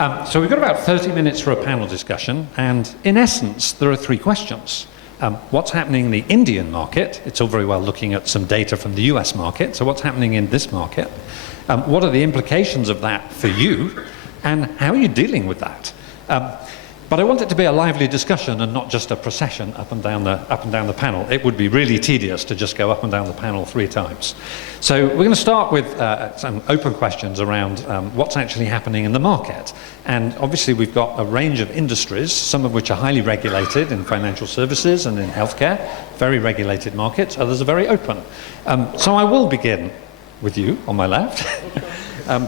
So we've got about 30 minutes for a panel discussion, and in essence, there are three questions. What's happening in the Indian market? It's all very well looking at some data from the US market, so what's happening in this market? What are the implications of that for you, and how are you dealing with that? But I want it to be a lively discussion and not just a procession up and down the panel. It would be really tedious to just go up and down the panel 3 times. So we're going to start with some open questions around what's actually happening in the market. And obviously we've got a range of industries, some of which are highly regulated in financial services and in healthcare, very regulated markets, others are very open. So I will begin with you on my left.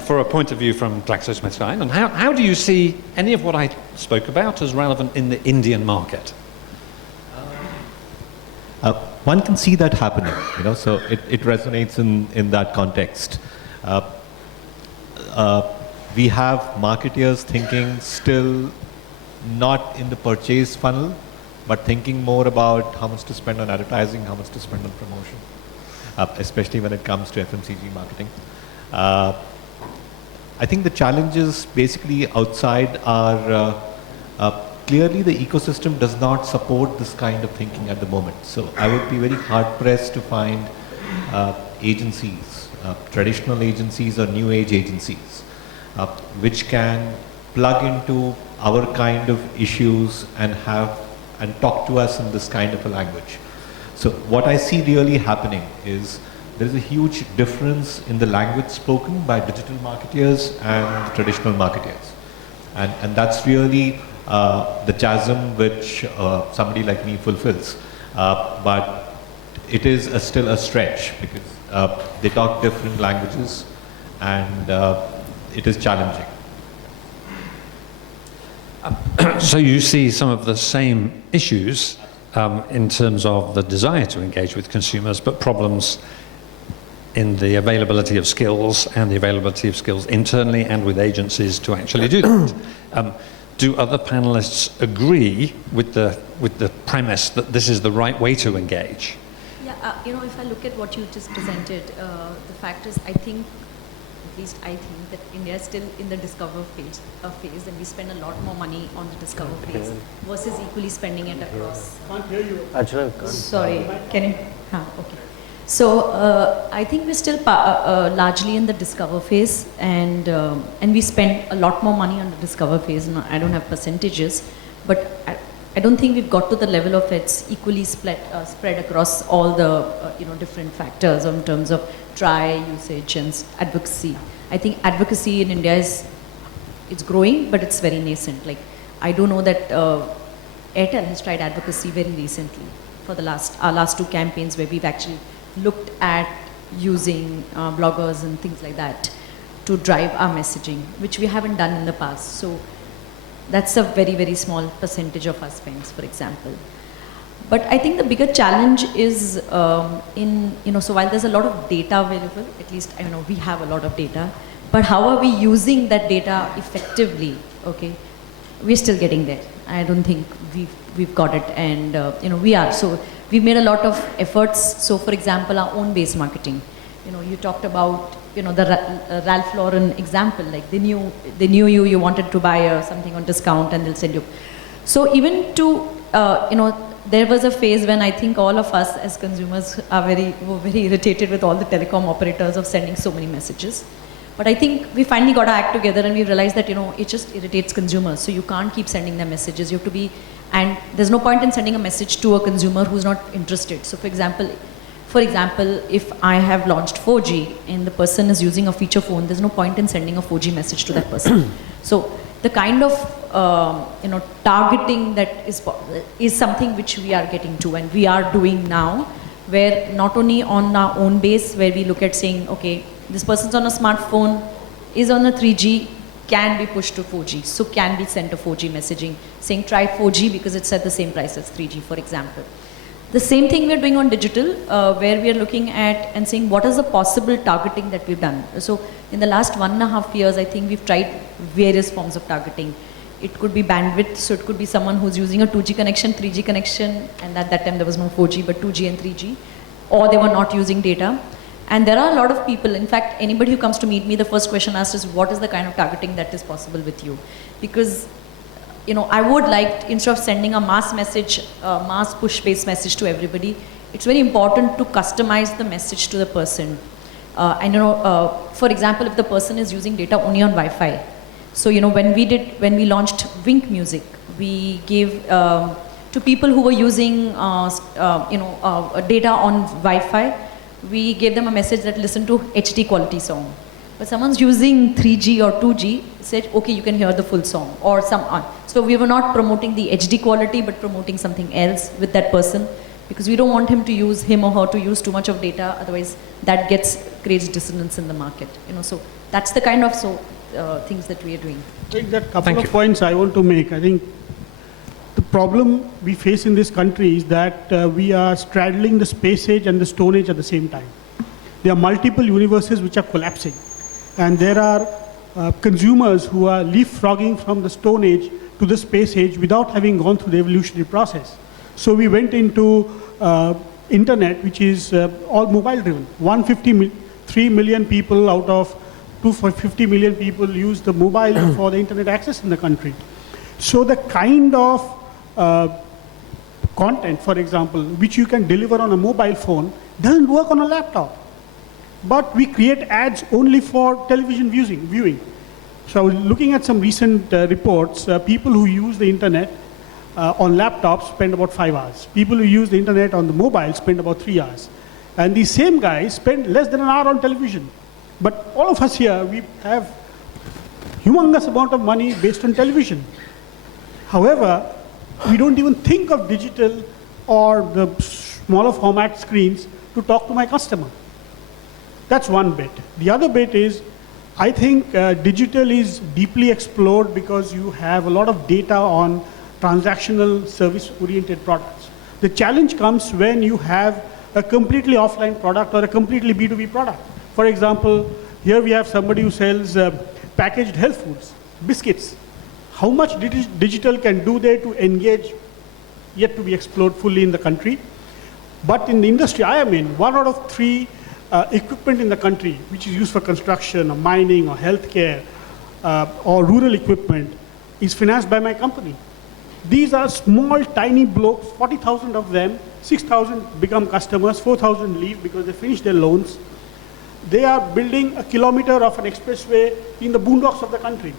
For a point of view from GlaxoSmithKline, and how do you see any of what I spoke about as relevant in the Indian market? One can see that happening, so it resonates in that context. We have marketeers thinking still not in the purchase funnel, but thinking more about how much to spend on advertising, how much to spend on promotion, especially when it comes to FMCG marketing. I think the challenges basically outside are clearly the ecosystem does not support this kind of thinking at the moment. So I would be very hard pressed to find agencies, traditional agencies or new age agencies, which can plug into our kind of issues and talk to us in this kind of a language. So what I see really happening is there is a huge difference in the language spoken by digital marketeers and traditional marketeers. And that's really the chasm which somebody like me fulfills. But it is still a stretch because they talk different languages and it is challenging. So you see some of the same issues in terms of the desire to engage with consumers, but problems in the availability of skills and the availability of skills internally and with agencies to actually do that. Do other panelists agree with the premise that this is the right way to engage? Yeah, if I look at what you just presented, the fact is, at least I think that India is still in the discover phase, and we spend a lot more money on the discover phase versus equally spending it across. Can't hear you. Sorry, can you? Okay. So I think we're still largely in the discover phase, and we spend a lot more money on the discover phase. And I don't have percentages, but I don't think we've got to the level of it's equally spread across all the different factors in terms of try, usage, and advocacy. I think advocacy in India it's growing, but it's very nascent. Like I do know that Airtel has tried advocacy very recently for our last 2 campaigns where we've actually looked at using bloggers and things like that to drive our messaging, which we haven't done in the past. So that's a very, very small percentage of our spends, for example. But I think the bigger challenge is so while there's a lot of data available, at least we have a lot of data, but how are we using that data effectively? Okay, we're still getting there. I don't think we've got it, and we are. So we've made a lot of efforts. So for example, our own base marketing. You talked about the Ralph Lauren example. Like they knew you wanted to buy something on discount, and they'll send you. So even to there was a phase when I think all of us as consumers were very irritated with all the telecom operators of sending so many messages. But I think we finally got our act together and we realized that it just irritates consumers. So you can't keep sending them messages. You have to be, and there's no point in sending a message to a consumer who's not interested. So for example, if I have launched 4G and the person is using a feature phone, there's no point in sending a 4G message to that person. So the kind of targeting that is something which we are getting to, and we are doing now, where not only on our own base, where we look at saying, okay, this person's on a smartphone, is on a 3G, can be pushed to 4G, so can be sent a 4G messaging, saying try 4G because it's at the same price as 3G, for example. The same thing we're doing on digital, where we are looking at and saying what is the possible targeting that we've done. So in the last 1.5 years, I think we've tried various forms of targeting. It could be bandwidth, so it could be someone who's using a 2G connection, 3G connection, and at that time there was no 4G, but 2G and 3G, or they were not using data. And there are a lot of people, in fact, anybody who comes to meet me, the first question asked is, what is the kind of targeting that is possible with you? Because, I would like, instead of sending a mass message, mass push-based message to everybody, it's very important to customize the message to the person. For example, if the person is using data only on Wi-Fi, so when we launched Wink Music, we gave to people who were using data on Wi-Fi, we gave them a message that listen to HD quality song. But someone's using 3G or 2G, said, okay, you can hear the full song or so we were not promoting the HD quality, but promoting something else with that person, because we don't want him or her to use too much of data, otherwise that creates dissonance in the market. So that's the kind of things that we are doing. I think that couple of points I want to make. I think the problem we face in this country is that we are straddling the space age and the stone age at the same time. There are multiple universes which are collapsing, and there are consumers who are leapfrogging from the stone age to the space age without having gone through the evolutionary process. So we went into internet, which is all mobile driven. 153 million people out of 250 million people use the mobile for the internet access in the country. So the kind of content, for example, which you can deliver on a mobile phone doesn't work on a laptop. But we create ads only for television viewing. So I was looking at some recent reports. People who use the internet on laptops spend about 5 hours. People who use the internet on the mobile spend about 3 hours. And these same guys spend less than an hour on television. But all of us here, we have humongous amount of money based on television. However, we don't even think of digital or the smaller format screens to talk to my customer. That's one bit. The other bit is, I think digital is deeply explored because you have a lot of data on transactional service-oriented products. The challenge comes when you have a completely offline product or a completely B2B product. For example, here we have somebody who sells packaged health foods, biscuits. How much digital can do there to engage, yet to be explored fully in the country. But in the industry I am in, 1 out of 3 equipment in the country, which is used for construction or mining or healthcare or rural equipment, is financed by my company. These are small, tiny blokes, 40,000 of them, 6,000 become customers, 4,000 leave because they finish their loans. They are building a kilometer of an expressway in the boondocks of the country.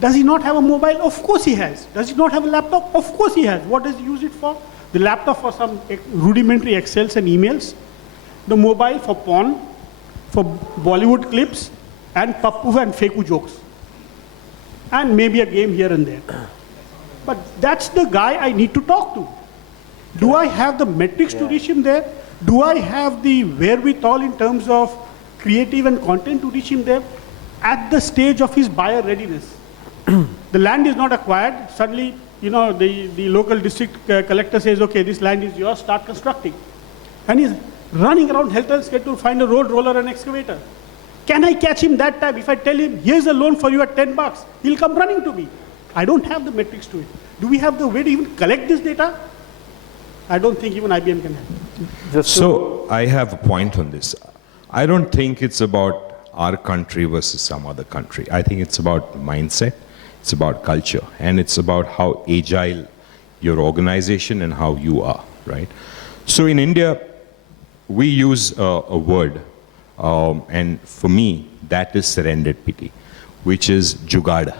Does he not have a mobile? Of course he has. Does he not have a laptop? Of course he has. What does he use it for? The laptop for some rudimentary Excels and emails. The mobile for porn, for Bollywood clips, and pappu and feku jokes. And maybe a game here and there. But that's the guy I need to talk to. Do I have the metrics to reach him there? Do I have the wherewithal in terms of creative and content to reach him there? At the stage of his buyer readiness. The land is not acquired. Suddenly, the local district collector says, okay, this land is yours, start constructing. And he's running around helter-skelter to find a road roller and excavator. Can I catch him that time? If I tell him, here's a loan for you at $10, he'll come running to me. I don't have the metrics to it. Do we have the way to even collect this data? I don't think even IBM can have. So I have a point on this. I don't think it's about our country versus some other country. I think it's about mindset, it's about culture, and it's about how agile your organization and how you are, right? So in India, we use a word, and for me, that is serendipity, which is jugaad,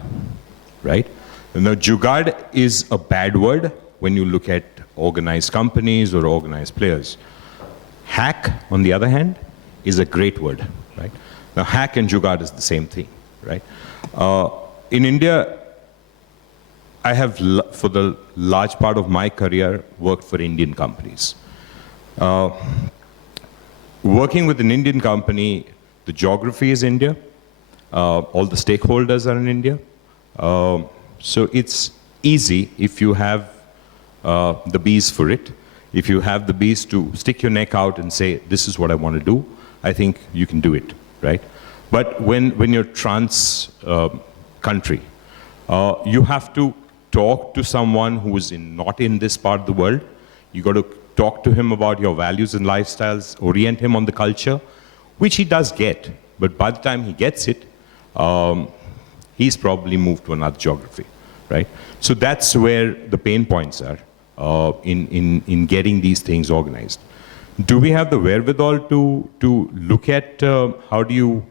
right? Now, jugaad is a bad word when you look at organized companies or organized players. Hack, on the other hand, is a great word, right? Now, hack and jugaad is the same thing, right? In India, I have, for the large part of my career, worked for Indian companies. Working with an Indian company, the geography is India. All the stakeholders are in India. So it's easy if you have the bees for it. If you have the bees to stick your neck out and say, this is what I want to do, I think you can do it, right? But when you're trans country, you have to talk to someone who is not in this part of the world. You got to talk to him about your values and lifestyles, orient him on the culture, which he does get, but by the time he gets it, he's probably moved to another geography, right? So that's where the pain points are in getting these things organized. Do we have the wherewithal to look at how do you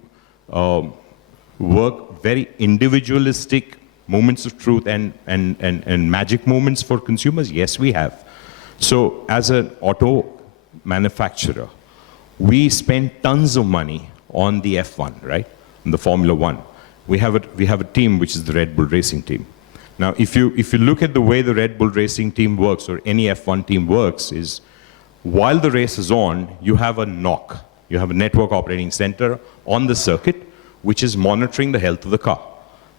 work very individualistic moments of truth and magic moments for consumers? Yes, we have. So as an auto manufacturer, we spend tons of money on the F1, right? On the Formula One. We have a team which is the Red Bull Racing team. Now, if you look at the way the Red Bull Racing team works, or any F1 team works, is while the race is on, you have a NOC. You have a network operating center on the circuit, which is monitoring the health of the car,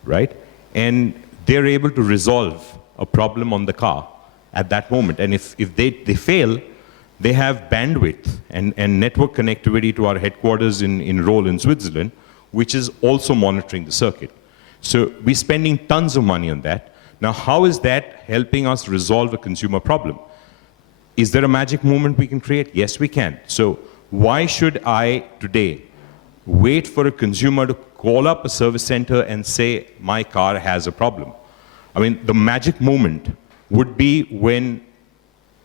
right? And they're able to resolve a problem on the car at that moment. And if they fail, they have bandwidth and network connectivity to our headquarters in Rohl in Switzerland, which is also monitoring the circuit. So we're spending tons of money on that. Now, how is that helping us resolve a consumer problem? Is there a magic moment we can create? Yes, we can. So why should I today wait for a consumer to call up a service center and say, my car has a problem? I mean, the magic moment would be when,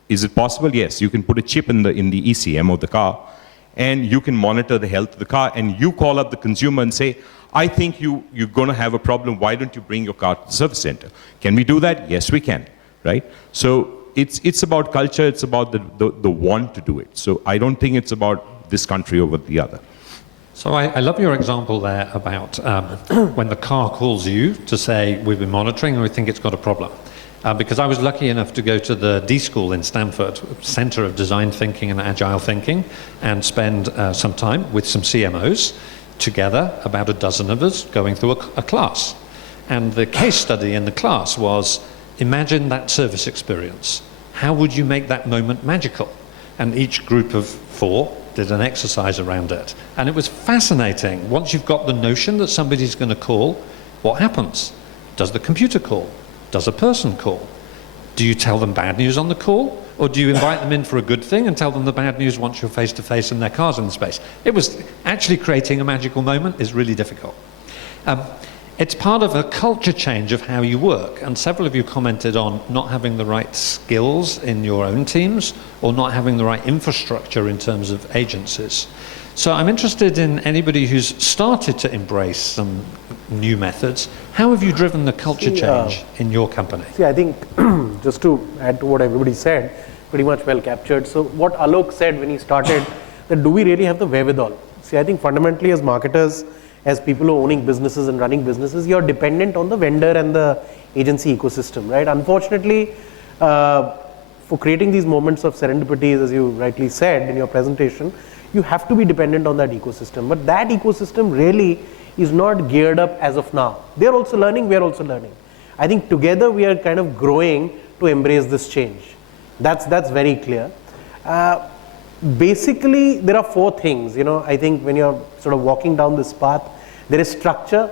is it possible? Yes, you can put a chip in the ECM of the car, and you can monitor the health of the car, and you call up the consumer and say, I think you're going to have a problem. Why don't you bring your car to the service center? Can we do that? Yes, we can, right? So it's about culture. It's about the want to do it. So I don't think it's about this country over the other. So I love your example there about when the car calls you to say, we've been monitoring and we think it's got a problem. Because I was lucky enough to go to the D School in Stanford, Center of Design Thinking and Agile Thinking, and spend some time with some CMOs together, about a dozen of us, going through a class. And the case study in the class was, imagine that service experience. How would you make that moment magical? And each group of 4 did an exercise around it. And it was fascinating. Once you've got the notion that somebody's going to call, what happens? Does the computer call? Does a person call? Do you tell them bad news on the call? Or do you invite them in for a good thing and tell them the bad news once you're face to face and their car's in space? It was actually creating a magical moment is really difficult. It's part of a culture change of how you work, and several of you commented on not having the right skills in your own teams or not having the right infrastructure in terms of agencies. So I'm interested in anybody who's started to embrace some new methods. How have you driven the culture change in your company? See, I think just to add to what everybody said, pretty much well captured. So what Alok said when he started, that do we really have the wherewithal? See, I think fundamentally as marketers, as people who are owning businesses and running businesses, you're dependent on the vendor and the agency ecosystem, right? Unfortunately, for creating these moments of serendipities, as you rightly said in your presentation, you have to be dependent on that ecosystem. But that ecosystem really is not geared up as of now. They're also learning, we're also learning. I think together we are kind of growing to embrace this change. That's very clear. Basically, there are 4 things. I think when you're sort of walking down this path, there is structure,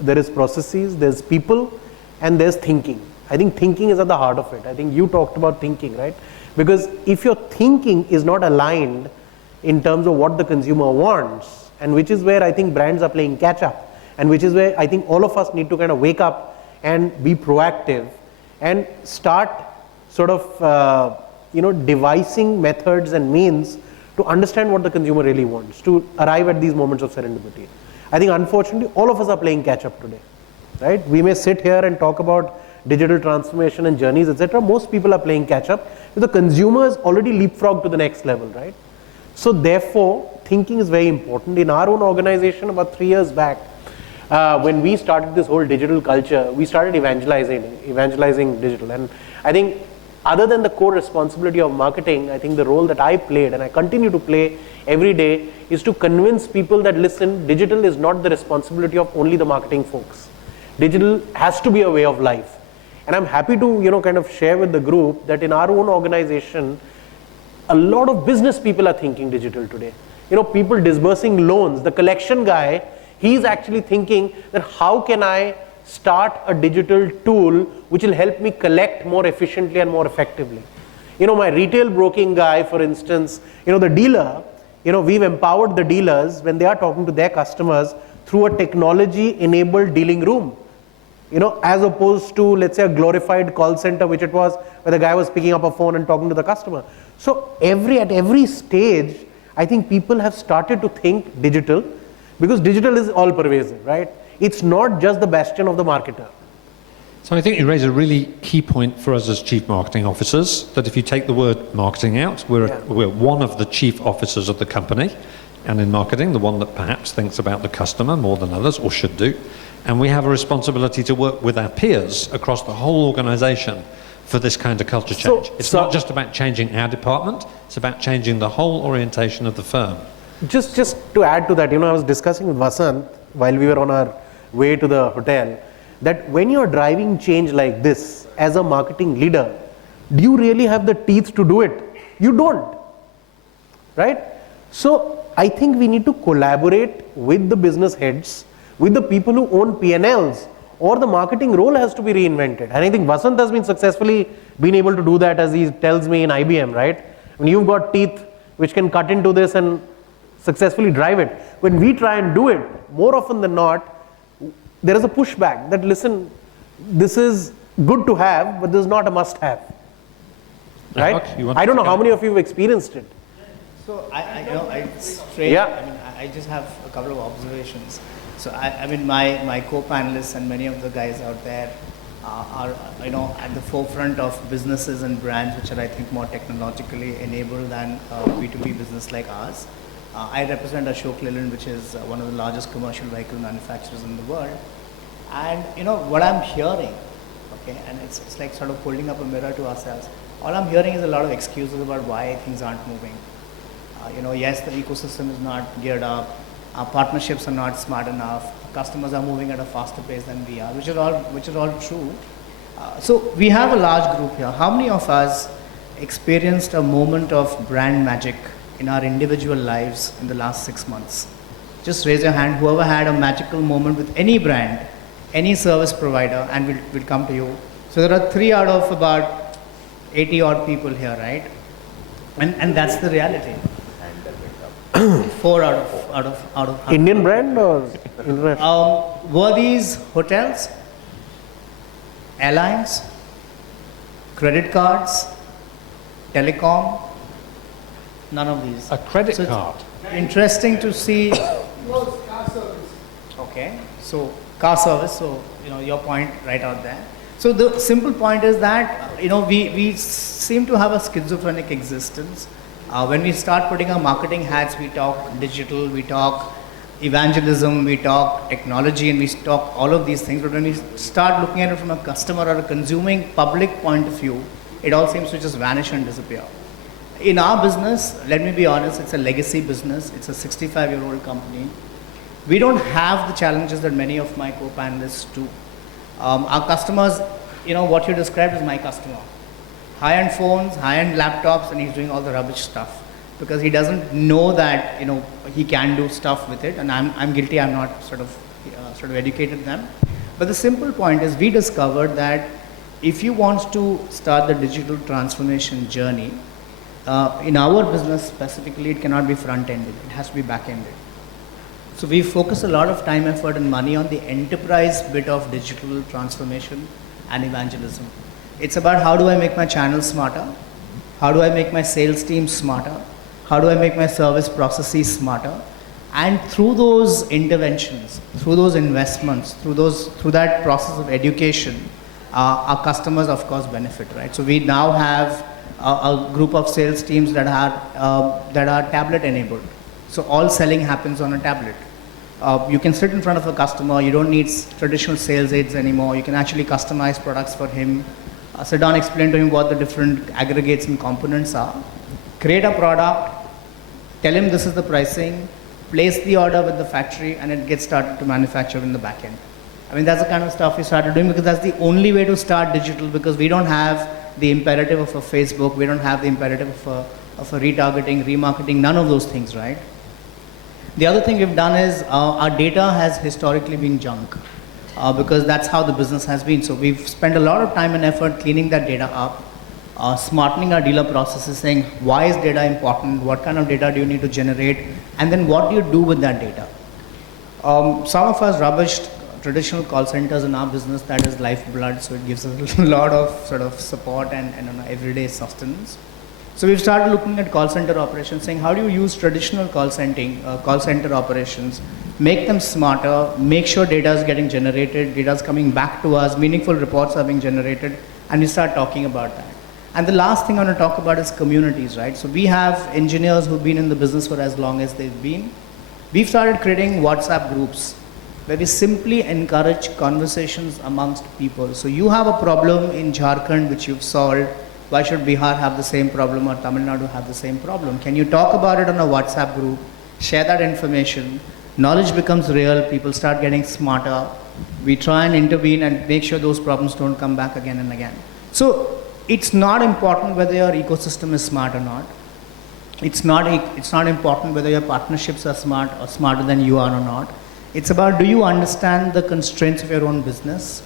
there is processes, there's people, and there's thinking. I think thinking is at the heart of it. I think you talked about thinking, right? Because if your thinking is not aligned in terms of what the consumer wants, and which is where I think brands are playing catch up, and which is where I think all of us need to kind of wake up and be proactive and start sort of devising methods and means to understand what the consumer really wants, to arrive at these moments of serendipity. I think unfortunately all of us are playing catch up today, right? We may sit here and talk about digital transformation and journeys, etc. Most people are playing catch up. The consumer is already leapfrogged to the next level, right? So therefore, thinking is very important. In our own organization about 3 years back, when we started this whole digital culture, we started evangelizing digital. And I think other than the core responsibility of marketing, I think the role that I played and I continue to play every day is to convince people that, listen, digital is not the responsibility of only the marketing folks. Digital has to be a way of life. And I'm happy to, kind of share with the group that in our own organization, a lot of business people are thinking digital today. People disbursing loans, the collection guy, he's actually thinking that how can I start a digital tool which will help me collect more efficiently and more effectively. My retail broking guy, for instance, the dealer, we've empowered the dealers when they are talking to their customers through a technology-enabled dealing room. As opposed to, let's say, a glorified call center, which it was, where the guy was picking up a phone and talking to the customer. So at every stage, I think people have started to think digital, because digital is all pervasive, right? It's not just the bastion of the marketer. So I think you raise a really key point for us as chief marketing officers, that if you take the word marketing out, we're one of the chief officers of the company, and in marketing, the one that perhaps thinks about the customer more than others, or should do. And we have a responsibility to work with our peers across the whole organization for this kind of culture change. It's not just about changing our department, it's about changing the whole orientation of the firm. Just to add to that, I was discussing with Vasant while we were on our way to the hotel, that when you're driving change like this as a marketing leader, do you really have the teeth to do it? You don't, right? So I think we need to collaborate with the business heads, with the people who own P&Ls, or the marketing role has to be reinvented. And I think Vasant has been successfully been able to do that, as he tells me in IBM, right? When you've got teeth which can cut into this and successfully drive it. When we try and do it, more often than not, there is a pushback that, listen, this is good to have, but this is not a must have. Right? I don't know how many of you have experienced it. So it's strange. Yeah. I just have a couple of observations. So my co-panelists and many of the guys out there are at the forefront of businesses and brands which are, I think, more technologically enabled than B2B business like ours. I represent Ashok Leyland, which is one of the largest commercial vehicle manufacturers in the world. And what I'm hearing, okay, and it's like sort of holding up a mirror to ourselves. All I'm hearing is a lot of excuses about why things aren't moving. Yes, the ecosystem is not geared up. Our partnerships are not smart enough. Customers are moving at a faster pace than we are, which is all true. So we have a large group here. How many of us experienced a moment of brand magic in our individual lives in the last 6 months? Just raise your hand, whoever had a magical moment with any brand, any service provider, and we'll come to you. So there are 3 out of about 80 odd people here, right? And that's the reality. 4 out of 100. Indian brand or international? Were these hotels, airlines, credit cards, telecom? None of these. A credit card. Interesting to see. Okay, so car service. So your point right out there. So the simple point is that we seem to have a schizophrenic existence. When we start putting our marketing hats, we talk digital, we talk evangelism, we talk technology, and we talk all of these things. But when we start looking at it from a customer or a consuming public point of view, it all seems to just vanish and disappear. In our business, let me be honest, it's a legacy business. It's a 65-year-old company. We don't have the challenges that many of my co-panelists do. Our customers, what you described is my customer. High-end phones, high-end laptops, and he's doing all the rubbish stuff because he doesn't know that he can do stuff with it. And I'm guilty. I'm not sort of educated them. But the simple point is, we discovered that if you want to start the digital transformation journey, in our business specifically, it cannot be front-ended. It has to be back-ended. So we focus a lot of time, effort, and money on the enterprise bit of digital transformation and evangelism. It's about how do I make my channels smarter? How do I make my sales team smarter? How do I make my service processes smarter? And through those interventions, through those investments, through that process of education, our customers, of course, benefit, right? So we now have a group of sales teams that are tablet enabled. So all selling happens on a tablet. You can sit in front of a customer. You don't need traditional sales aids anymore. You can actually customize products for him. Sit down, explain to him what the different aggregates and components are. Create a product. Tell him this is the pricing. Place the order with the factory, and it gets started to manufacture in the back end. That's the kind of stuff we started doing because that's the only way to start digital, because we don't have the imperative of a Facebook. We don't have the imperative of a retargeting, remarketing, none of those things, right? The other thing we've done is our data has historically been junk because that's how the business has been. So we've spent a lot of time and effort cleaning that data up. smartening our dealer processes, saying why is data important, what kind of data do you need to generate, and then what do you do with that data. Some of us rubbished traditional call centers in our business, that is lifeblood, so it gives us a lot of sort of support and everyday sustenance. So we've started looking at call center operations, saying how do you use traditional call center operations, make them smarter, make sure data is getting generated, data is coming back to us, meaningful reports are being generated, and we start talking about that. And the last thing I want to talk about is communities, right? So we have engineers who've been in the business for as long as they've been. We've started creating WhatsApp groups where we simply encourage conversations amongst people. So you have a problem in Jharkhand which you've solved. Why should Bihar have the same problem or Tamil Nadu have the same problem? Can you talk about it on a WhatsApp group, share that information, knowledge becomes real, people start getting smarter, we try and intervene and make sure those problems don't come back again and again. So it's not important whether your ecosystem is smart or not. It's not important whether your partnerships are smart or smarter than you are or not. It's about, do you understand the constraints of your own business?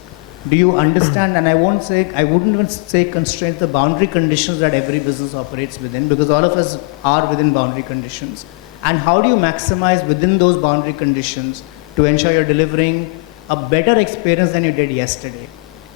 Do you understand, and I wouldn't even say constraints, the boundary conditions that every business operates within, because all of us are within boundary conditions. And how do you maximize within those boundary conditions to ensure you're delivering a better experience than you did yesterday?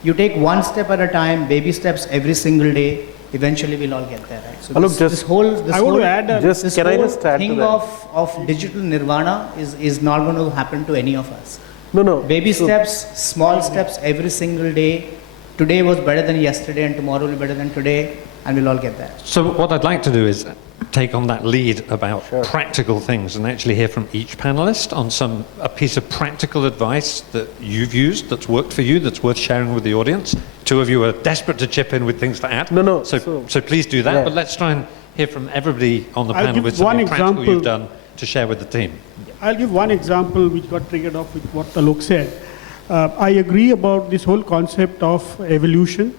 You take one step at a time, baby steps every single day, eventually we'll all get there, right? So this whole thing of digital nirvana is not going to happen to any of us. No. Baby steps, small steps every single day. Today was better than yesterday and tomorrow will be better than today, and we'll all get there. So what I'd like to do is take on that lead about practical things and actually hear from each panelist on a piece of practical advice that you've used, that's worked for you, that's worth sharing with the audience. Two of you are desperate to chip in with things to add. So please do that, but let's try and hear from everybody on the panel with something practical you've done to share with the team. I'll give one example which got triggered off with what Alok said. I agree about this whole concept of evolution.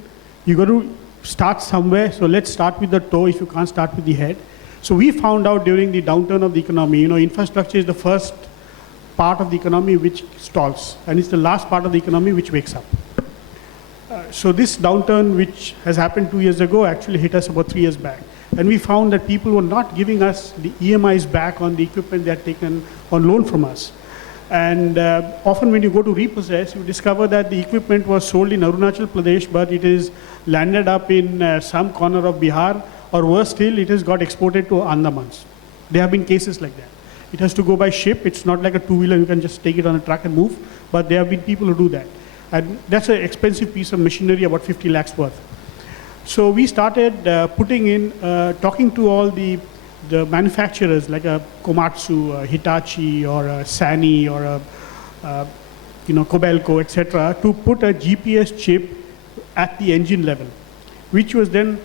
You got to start somewhere, so let's start with the toe if you can't start with the head. So we found out during the downturn of the economy, infrastructure is the first part of the economy which stalls, and it's the last part of the economy which wakes up. So this downturn, which has happened 2 years ago, actually hit us about 3 years back. And we found that people were not giving us the EMIs back on the equipment they had taken on loan from us. And often when you go to repossess, you discover that the equipment was sold in Arunachal Pradesh, but it is landed up in some corner of Bihar, or worse still, it has got exported to Andamans. There have been cases like that. It has to go by ship. It's not like a two-wheeler, you can just take it on a truck and move, but there have been people who do that. And that's an expensive piece of machinery, about 50 lakhs worth. So we started talking to all the manufacturers like a Komatsu, a Hitachi, or a Sany, or a Kobelco, etc., to put a GPS chip at the engine level, which was then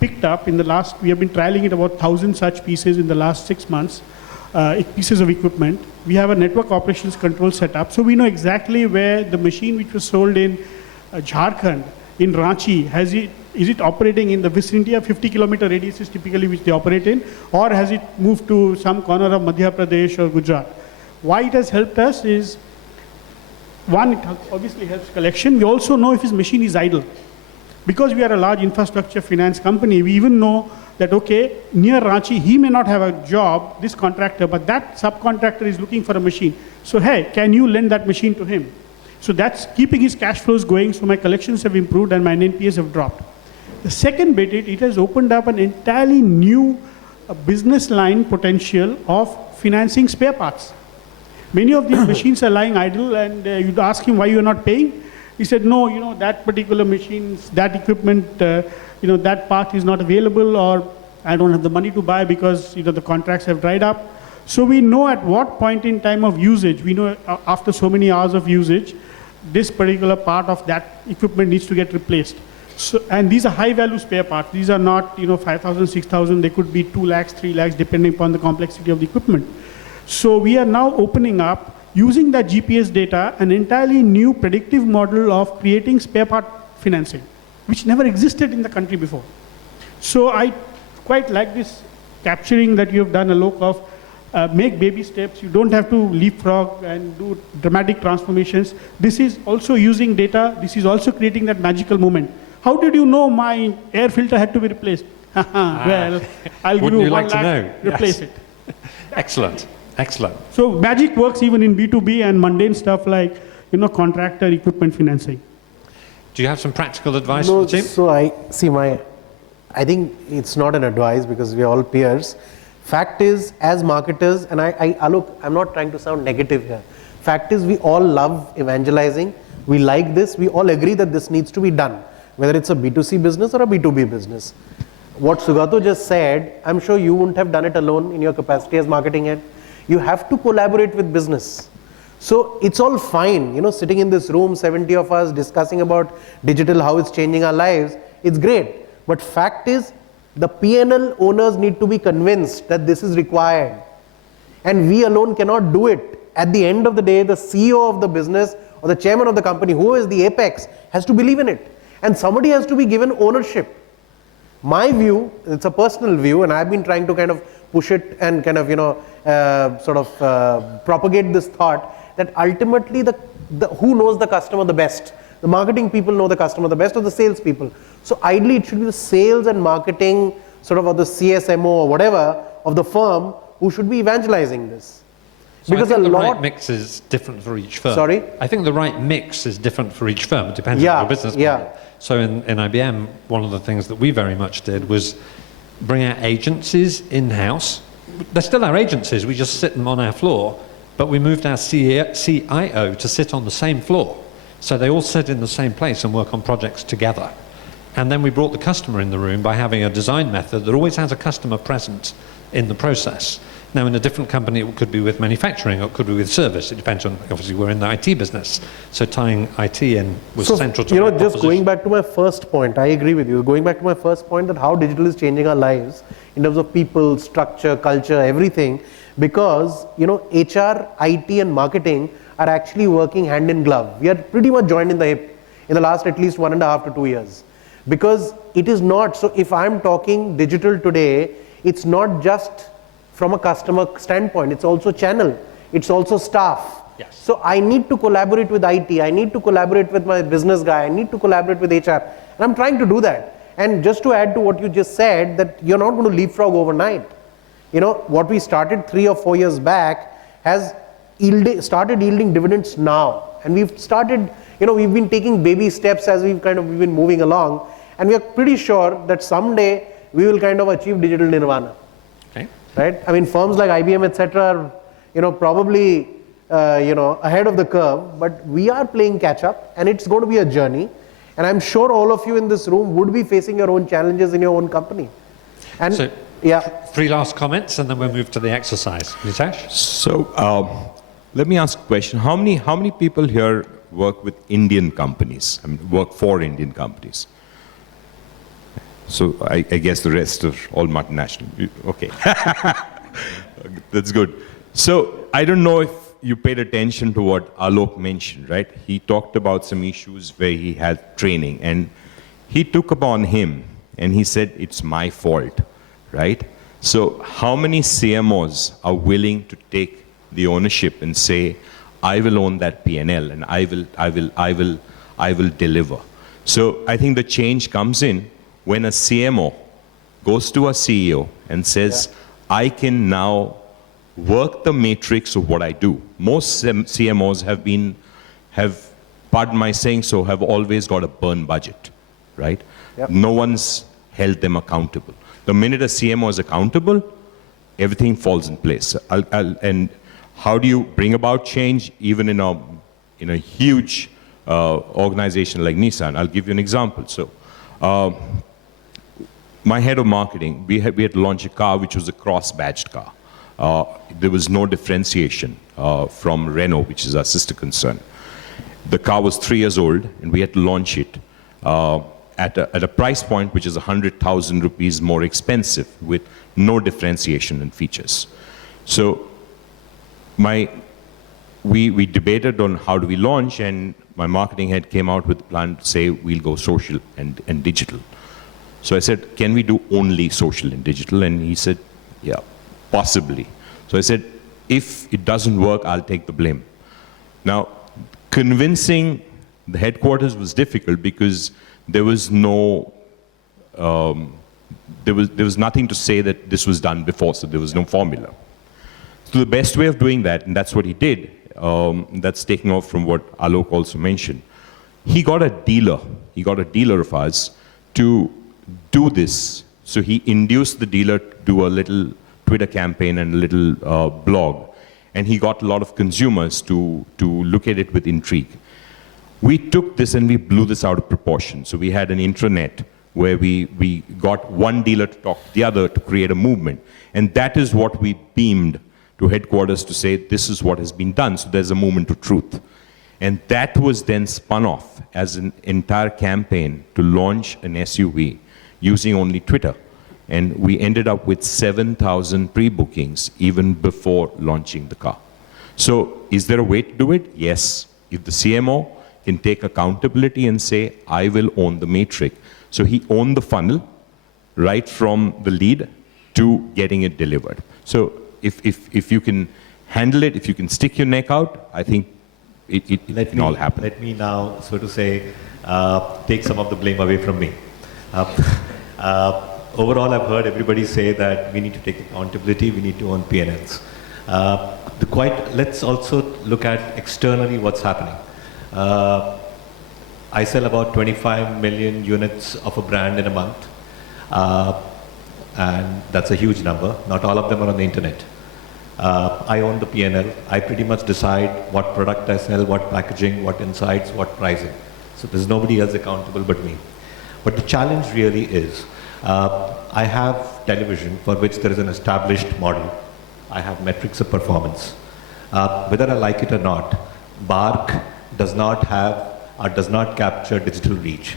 picked up in we have been trialing it about 1,000 such pieces in the last 6 months, pieces of equipment. We have a network operations control set up, so we know exactly where the machine which was sold in Jharkhand, in Ranchi, is it operating in the vicinity of 50-kilometer radiuses typically which they operate in, or has it moved to some corner of Madhya Pradesh or Gujarat? Why it has helped us is, one, it obviously helps collection. We also know if his machine is idle. Because we are a large infrastructure finance company, we even know that, okay, near Ranchi, he may not have a job, this contractor, but that subcontractor is looking for a machine. So, hey, can you lend that machine to him? So that's keeping his cash flows going, so my collections have improved and my NPAs have dropped. The second bit, it has opened up an entirely new business line potential of financing spare parts. Many of these machines are lying idle, and you'd ask him why you're not paying. He said, no, that particular machine, that equipment, that part is not available, or I don't have the money to buy because the contracts have dried up. So we know at what point in time of usage, we know after so many hours of usage, this particular part of that equipment needs to get replaced. So, and these are high-value spare parts. These are not 5,000, 6,000. They could be 2 lakhs, 3 lakhs, depending upon the complexity of the equipment. So we are now opening up, using that GPS data, an entirely new predictive model of creating spare part financing, which never existed in the country before. So I quite like this capturing that you have done, Alok, of make baby steps. You don't have to leapfrog and do dramatic transformations. This is also using data. This is also creating that magical moment. How did you know my air filter had to be replaced? Well, I'll give Wouldn't you you 1 like to lakh, know? replace Yes. it. Excellent. Excellent. So magic works even in B2B and mundane stuff like, contractor equipment financing. Do you have some practical advice No, for the team? so I think it's not an advice because we're all peers. Fact is, as marketers, and look, I'm not trying to sound negative here. Fact is, we all love evangelizing. We like this. We all agree that this needs to be done, whether it's a B2C business or a B2B business. What Sugato just said, I'm sure you wouldn't have done it alone in your capacity as marketing head. You have to collaborate with business. So it's all fine, sitting in this room, 70 of us discussing about digital, how it's changing our lives. It's great. But fact is, the P&L owners need to be convinced that this is required. And we alone cannot do it. At the end of the day, the CEO of the business or the chairman of the company, who is the apex, has to believe in it. And somebody has to be given ownership. My view, it's a personal view, and I've been trying to kind of push it and kind of, propagate this thought that ultimately who knows the customer the best? The marketing people know the customer the best, or the sales people. So ideally, it should be the sales and marketing or the CSMO or whatever of the firm who should be evangelizing this. So because I think the right mix is different for each firm. Sorry? I think the right mix is different for each firm. It depends on your business model. So in IBM, one of the things that we very much did was bring our agencies in-house. They're still our agencies. We just sit them on our floor. But we moved our CIO to sit on the same floor. So they all sit in the same place and work on projects together. And then we brought the customer in the room by having a design method that always has a customer present in the process. Now, in a different company, it could be with manufacturing, or it could be with service. It depends on, obviously, we're in the IT business. So tying IT in was central to our just proposition. going back to my first point, I agree with you. Going back to my first point that how digital is changing our lives in terms of people, structure, culture, everything. Because, HR, IT and marketing are actually working hand in glove. We are pretty much joined in the hip in the last at least 1.5 to 2 years. Because it is not, so if I'm talking digital today, it's not just from a customer standpoint, it's also channel, it's also staff. Yes. So I need to collaborate with IT, I need to collaborate with my business guy, I need to collaborate with HR. And I'm trying to do that. And just to add to what you just said, that you're not going to leapfrog overnight. What we started 3 or 4 years back has started yielding dividends now. And we've started, we've been taking baby steps as we've been moving along. And we are pretty sure that someday we will kind of achieve digital nirvana. Okay. Right? I mean, firms like IBM, etc., are, probably, ahead of the curve, but we are playing catch up, and it's going to be a journey. And I'm sure all of you in this room would be facing your own challenges in your own company. And So, yeah. 3 last comments, and then we'll move to the exercise. Nitesh? So let me ask a question. How many people here work with Indian companies? I mean, work for Indian companies? So I guess the rest are all multinational. Okay. That's good. So I don't know if you paid attention to what Alok mentioned, right? He talked about some issues where he had training, and he took upon him and he said, it's my fault, right? So how many CMOs are willing to take the ownership and say, I will own that P&L and I will deliver. So I think the change comes in when a CMO goes to a CEO and says, I can now work the matrix of what I do. Most CMOs have, pardon my saying so, have always got a burn budget, right? Yep. No one's held them accountable. The minute a CMO is accountable, everything falls in place. And how do you bring about change even in a huge organization like Nissan? I'll give you an example. So, my head of marketing, we had to launch a car which was a cross-badged car. There was no differentiation from Renault, which is our sister concern. The car was 3 years old, and we had to launch it at a price point which is 100,000 rupees more expensive, with no differentiation in features. So we debated on how do we launch, and my marketing head came out with a plan to say we'll go social and digital. So I said, can we do only social and digital? And he said, yeah, possibly. So I said, if it doesn't work, I'll take the blame. Now, convincing the headquarters was difficult because there was no, there was nothing to say that this was done before, so there was no formula. So the best way of doing that, and that's what he did, that's taking off from what Alok also mentioned, he got a dealer of ours to do this. So he induced the dealer to do a little Twitter campaign and a little blog, and he got a lot of consumers to look at it with intrigue. We took this and we blew this out of proportion. So we had an intranet where we got one dealer to talk to the other to create a movement. And that is what we beamed to headquarters to say, this is what has been done. So there's a movement to truth. And that was then spun off as an entire campaign to launch an SUV using only Twitter. And we ended up with 7,000 pre-bookings even before launching the car. So is there a way to do it? Yes. If the CMO can take accountability and say, I will own the matrix. So he owned the funnel right from the lead to getting it delivered. So if you can handle it, if you can stick your neck out, I think it can all happen. Let me now, so to say, take some of the blame away from me. Overall, I've heard everybody say that we need to take accountability, we need to own P&Ls. Let's also look at externally what's happening. I sell about 25 million units of a brand in a month, and that's a huge number. Not all of them are on the internet. I own the P&L. I pretty much decide what product I sell, what packaging, what insights, what pricing. So there's nobody else accountable but me. But the challenge really is, I have television for which there is an established model. I have metrics of performance. Whether I like it or not, Bark does not have or does not capture digital reach.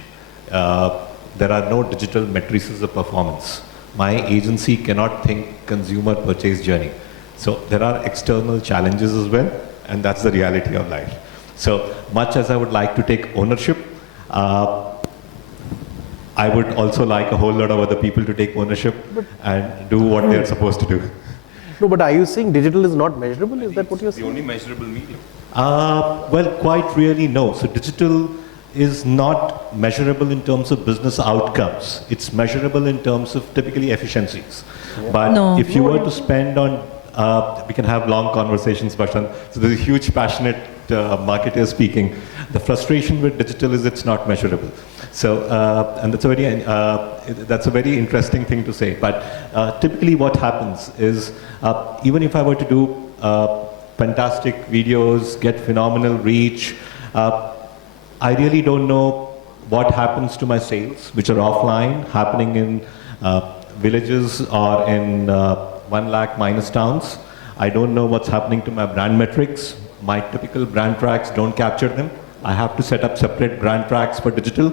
There are no digital matrices of performance. My agency cannot think consumer purchase journey. So there are external challenges as well, and that's the reality of life. So much as I would like to take ownership, I would also like a whole lot of other people to take ownership and do what they're supposed to do. No, but are you saying digital is not measurable? Is that what you're The saying? only measurable medium. Well, quite really no. So digital is not measurable in terms of business outcomes. It's measurable in terms of typically efficiencies. But No. if you were to spend on, we can have long conversations, Bashan. So there's a huge passionate marketer speaking. The frustration with digital is it's not measurable. So, and that's a very interesting thing to say. But typically what happens is, even if I were to do fantastic videos, get phenomenal reach, I really don't know what happens to my sales, which are offline, happening in villages or in 1 lakh minus towns. I don't know what's happening to my brand metrics. My typical brand tracks don't capture them. I have to set up separate brand tracks for digital.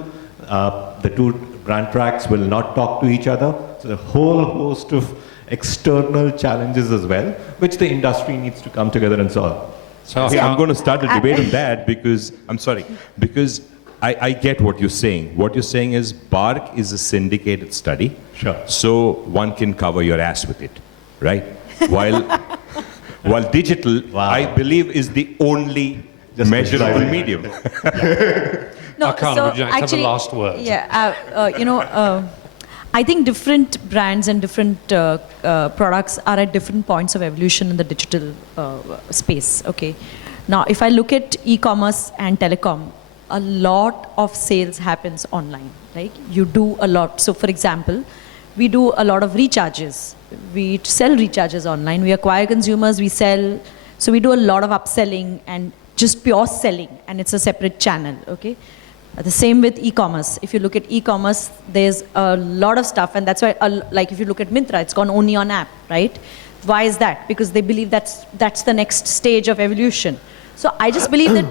The two brand tracks will not talk to each other. So a whole host of external challenges as well, which the industry needs to come together and solve. So Hey, I'm going to start a debate on that because, I'm sorry, because I get what you're saying. What you're saying is Bark is a syndicated study. Sure. So one can cover your ass with it, right? While digital, Wow. I believe, is the only Just measurable visualizing. medium. No, Arkan, would you like to have the last word? Yeah, I think different brands and different products are at different points of evolution in the digital space. Okay, now if I look at e-commerce and telecom, a lot of sales happens online. Right, you do a lot. So, for example, we do a lot of recharges. We sell recharges online. We acquire consumers. We sell. So we do a lot of upselling and just pure selling, and it's a separate channel. Okay. The same with e-commerce. If you look at e-commerce, there's a lot of stuff, and that's why, like if you look at Myntra, it's gone only on app, right? Why is that? Because they believe that's the next stage of evolution. So I just believe that,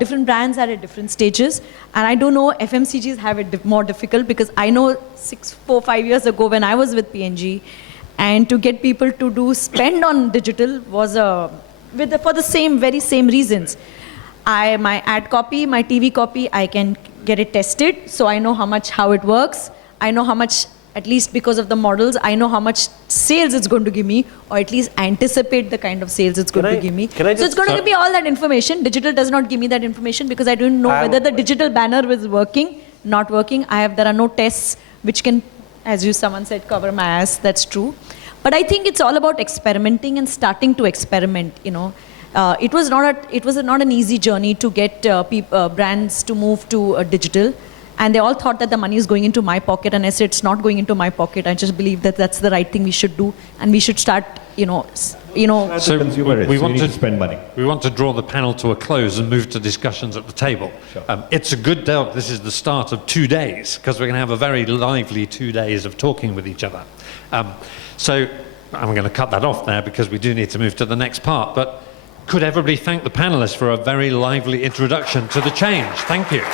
different brands are at different stages, and I don't know FMCGs have it more difficult because I know 5 years ago when I was with P&G, and to get people to spend on digital was for the very same reasons. My ad copy, my TV copy, I can get it tested, so I know how it works. I know how much at least because of the models, I know how much sales it's going to give me, or at least anticipate the kind of sales it's going to give me. can I So it's just- going to give me all that information. Digital does not give me that information because I don't know whether the digital banner was working, not working. There are no tests which can, as someone said, cover my ass. That's true. But I think it's all about experimenting and starting to experiment, It was not an easy journey to get brands to move to digital. And they all thought that the money is going into my pocket, and I said it's not going into my pocket. I just believe that that's the right thing we should do, and we should start, As a consumer, we you want need to to spend money. We want to draw the panel to a close and move to discussions at the table. Sure. It's a good day. This is the start of 2 days, because we're going to have a very lively 2 days of talking with each other. So I'm going to cut that off there because we do need to move to the next part. But could everybody thank the panelists for a very lively introduction to the change? Thank you.